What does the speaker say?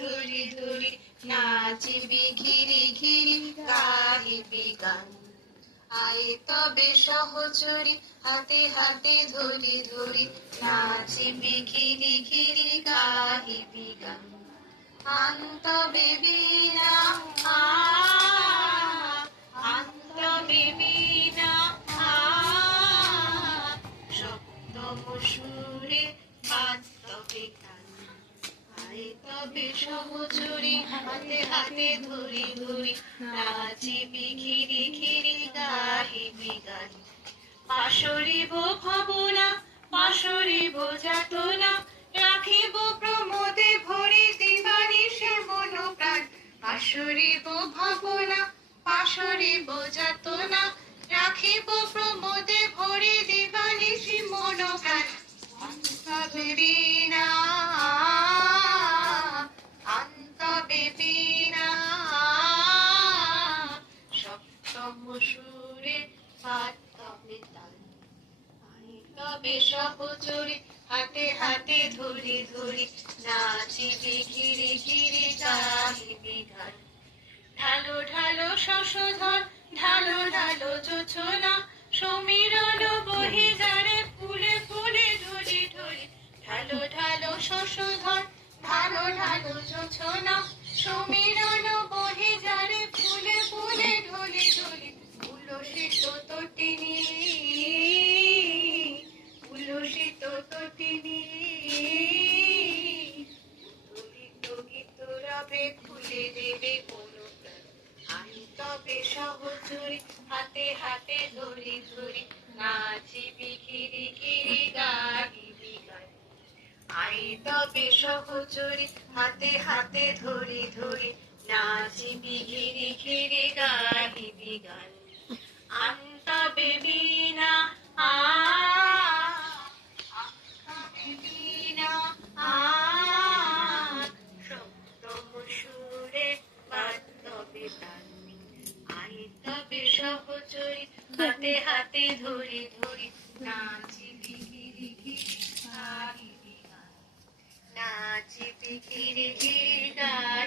ধরি ধরি নাচিবি ঘিরি ঘিরি গাহিবি গান। আয় তবে সহচরি হাতে হাতে ধরি ধরি নাচিবি ঘিরি ঘিরি গাহিবি গান। আন্তবে বীণা আন্তবে বীণা সপ্তম সুরে বাজবে গান। আয় তবে সহচরি হাতে হাতে ধরি ধরি নাচিবি ঘিরি ঘিরি গাহিবি গান। পাশরিব ভাবনা পাশরিব যাতনা রাখিব প্রমোদে ভরি দিবানিশে মন প্রাণ। পাশরিব ভাবনা পাশরিব যাতনা রাখিব প্রমোদে ভরি দিবানিশে মন প্রাণ। আন্তবে বীণা আন্তবে বীণা সপ্তম সুরে বাজবে তান। তবে সহচরি হাতে হাতে ধরি ধরি নাচিবি ঘিরি ঘিরি গাহিবি গান। ঢালো ঢালো শশধর ঢালো ঢালো জোছনা সমীরণ বহি যারে ফুলে ফুলে ঢলি ঢলি। ঢালো ঢালো শশধর ঢালো ঢালো জোছনা সমীরণ বহি যারে ফুলে ফুলে ঢলি ঢলি। উল্লসিত তটিনী উল্লসিত তটিনী উত্তোলিত গীত রবে খুলে দেবে মন প্রাণ। আয় তবে সহচরি হাতে হাতে ধরি ধরি নাচিবি ঘিরি ঘিরি গাহিবি গান। আয় তবে সহচরি হাতে হাতে ধরি ধরি নাচিবি ঘিরি ঘিরি গাহিবি গান। আন্তবে বীণা আন্তবে বীণা সপ্তম সুরে বাজবে তান। আয় তবে সহচরি হাতে হাতে ধরি ধরি নাচিবি ঘিরি ঘিরি গাহিবি গান। নাচিবি ঘিরি ঘিরি গাহিবি